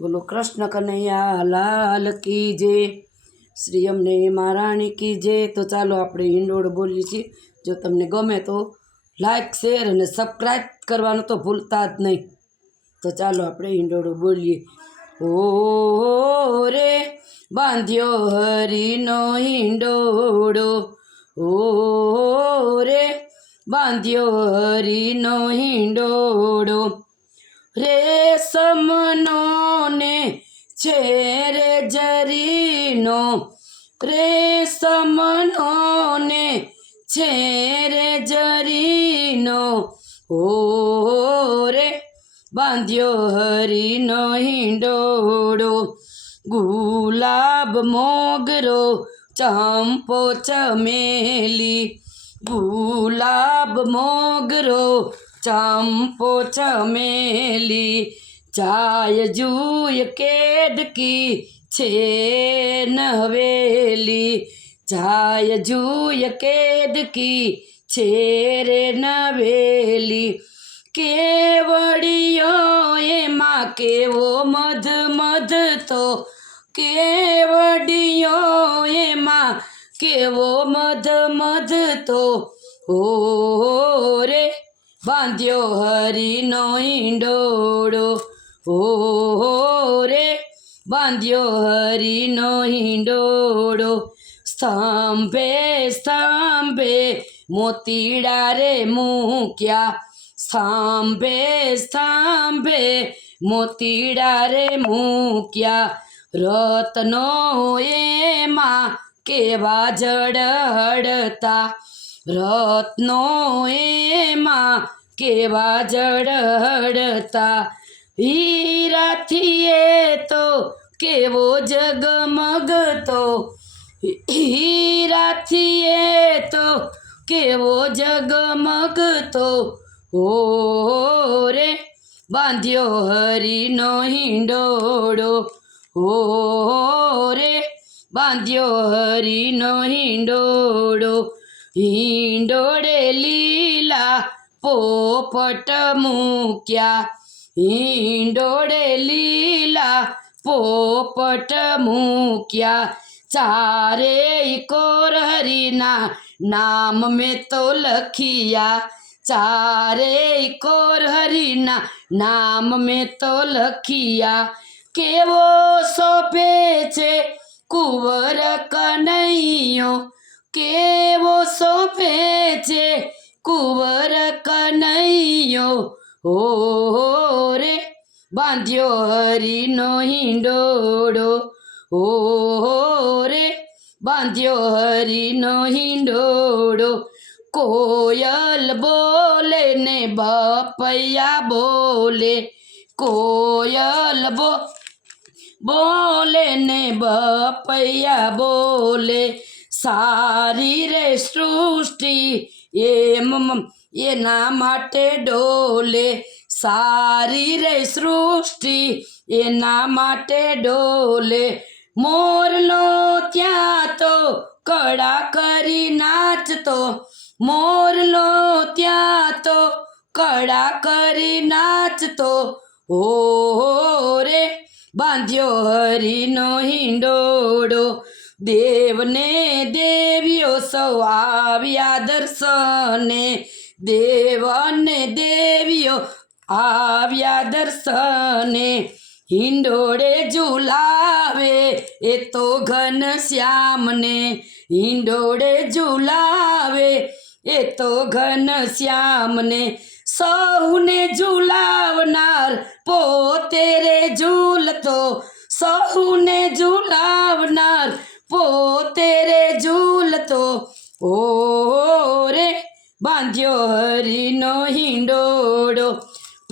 બોલો, કૃષ્ણ કનૈયા, લાલ કી જે, શ્રી અમને મહારાણી કી જે. તો ચાલો આપણે હિંડોળ બોલીએ છીએ. જો તમને ગમે તો લાઈક શેર અને સબસ્ક્રાઈબ કરવાનું તો ભૂલતા જ નહીં. તો ચાલો આપણે હિંડોળો બોલીએ. ઓ રે, બાંધ્યો હરીનો હિંડોળો. ઓ રે, બાંધ્યો હરીનો હિંડોળો. રેશમનો છે રે જરીનો રેશમનો ને છે રે જરીનો ઓ રે બાંધ્યો હરીનો હિંડોડો ગુલાબ મોગરો ચંપો ચમેલી, ગુલાબ મોગરો ચંપો ચમેલી ચાય જુય કેદકી છે નવેલી જાય જુય કેદકી છે રે નવેલી કેવડિયો એમાં કેવો મધ મધ તો? કેવડિયો એમાં કેવો મધ મધ તો? ઓ રે, બાંધ્યો હરીનો હિંડોળો ઓ રે બાંધ્યો હરીનો હિંડોડો સ્તંભે સ્તંભે મોતીડા રે મૂક્યા. સ્તંભે સ્તંભે મોતીડા રે મૂક્યા. રત્નો એમાં કેવા જડહડતા. રત્નો એમાં કેવા જડહડતા. હીરાથી એ તો કેવો જગમગતો હીરાથી એ તો કેવો જગમગતો ઓ રે બાંધ્યો હરીનો હિંડોળો. ઓ રે બાંધ્યો હરીનો હિંડોળો. હિંડોળે લીલા પોપટ મૂક્યા. હિંડોળે લીલા પોપટ મૂક્યા. ચારે કોર હરીના નામ મેં તો લખિયા. ચારે કોર હરીના નામ મેં તો લખિયા. કેવો સોંપે છે કુંવર કનૈયો? કેવો સોંપે છે કુંવર કનૈયો? ઓ બાંધ્યો હરીનો હિંડોડો ઓ રે, બાંધ્યો હરીનો હિંડોડો કોયલ બોલે ને બપૈયા બોલે. કોયલ બો, બોલે ને બપૈયા બોલે. સારી રે સૃષ્ટિ એમ, એના માટે ડોલે. સારી રે સૃષ્ટિ, એના માટે ડોલે. મોરલો ત્યાં તો કડા કરી નાચતો. મોરલો ત્યાં તો કડા કરી નાચતો. ઓ રે, બાંધ્યો હરીનો હિંડોડો દેવને દેવીઓ સૌ આવ્યા દર્શને. દેવ અને દેવીઓ આવ્યા દર્શને, હિંડોળે ઝુલાવે, એ તો ઘન શ્યામને. હિંડોળે ઝુલાવે, એ તો ઘન શ્યામને. સૌને ઝુલાવનાર પોતે રે ઝૂલતો, સૌને ઝુલાવનાર પોતે રે ઝૂલતો. ઓ રે, બાંધ્યો હરિનો હિંડોળો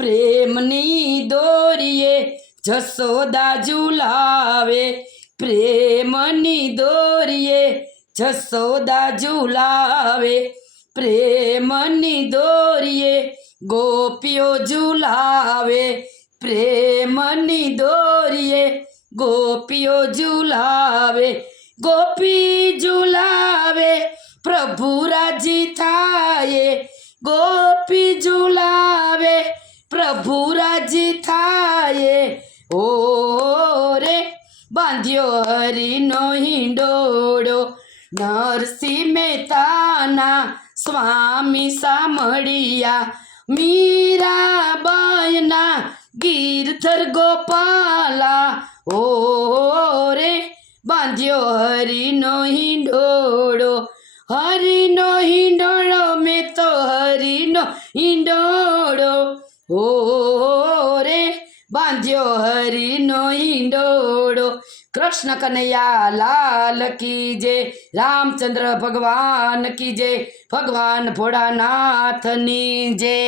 પ્રેમની દોરીએ જસોદા ઝુલાવે. પ્રેમની દોરીએ જસોદા ઝુલાવે. પ્રેમની દોરીએ ગોપીઓ ઝુલાવે. પ્રેમની દોરીએ ગોપીઓ ઝુલાવે. ગોપી ઝુલાવે પ્રભુ રાજી થાય. ગોપી ઝુલાવે પ્રભુ રાજી થાય. ઓ બાંધ્યો હરિનો હિંડોળો. નરસિંહ મહેતાના સ્વામી સામળિયા મીરાબાઈના ગીરધર ગોપાલા. ઓ રે બાંધ્યો હરિનો હિંડોળો. હરિનો હિંડોળો મેં તો હરિનો હિંડોળો ઓ રે બાંધ્યો હરિનો ઈંડોડો કૃષ્ણ કનૈયા લાલ કી જે રામચંદ્ર ભગવાન કી જે ભગવાન ભોળાનાથની જય.